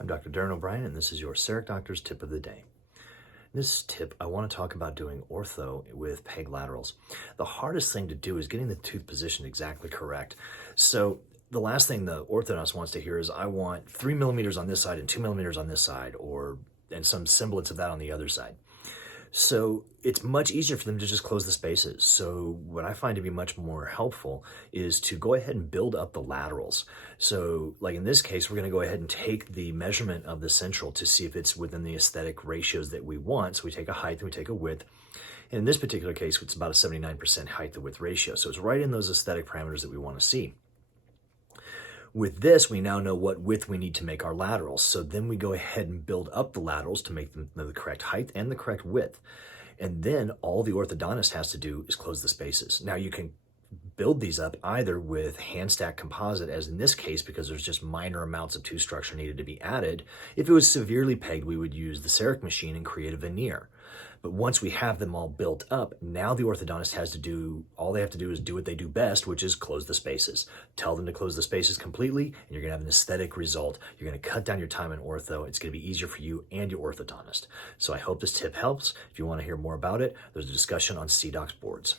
I'm Dr. Darren O'Brien, and this is your CEREC Doctor's Tip of the Day. In this tip, I want to talk about doing ortho with peg laterals. The hardest thing to do is getting the tooth position exactly correct. So the last thing the orthodontist wants to hear is, I want 3 millimeters on this side and 2 millimeters on this side, and some semblance of that on the other side. So it's much easier for them to just close the spaces. So what I find to be much more helpful is to go ahead and build up the laterals. So like in this case, we're going to go ahead and take the measurement of the central to see if it's within the aesthetic ratios that we want. So we take a height and we take a width. And in this particular case, it's about a 79% height to width ratio. So it's right in those aesthetic parameters that we want to see. With this, we now know what width we need to make our laterals. So then we go ahead and build up the laterals to make them the correct height and the correct width. And then all the orthodontist has to do is close the spaces. Now you can build these up either with hand stack composite, as in this case, because there's just minor amounts of tooth structure needed to be added. If it was severely pegged, we would use the CEREC machine and create a veneer. But once we have them all built up, now the orthodontist has to do, all they have to do is do what they do best, which is close the spaces. Tell them to close the spaces completely, and you're gonna have an aesthetic result. You're gonna cut down your time in ortho. It's gonna be easier for you and your orthodontist. So I hope this tip helps. If you wanna hear more about it, there's a discussion on CDocs boards.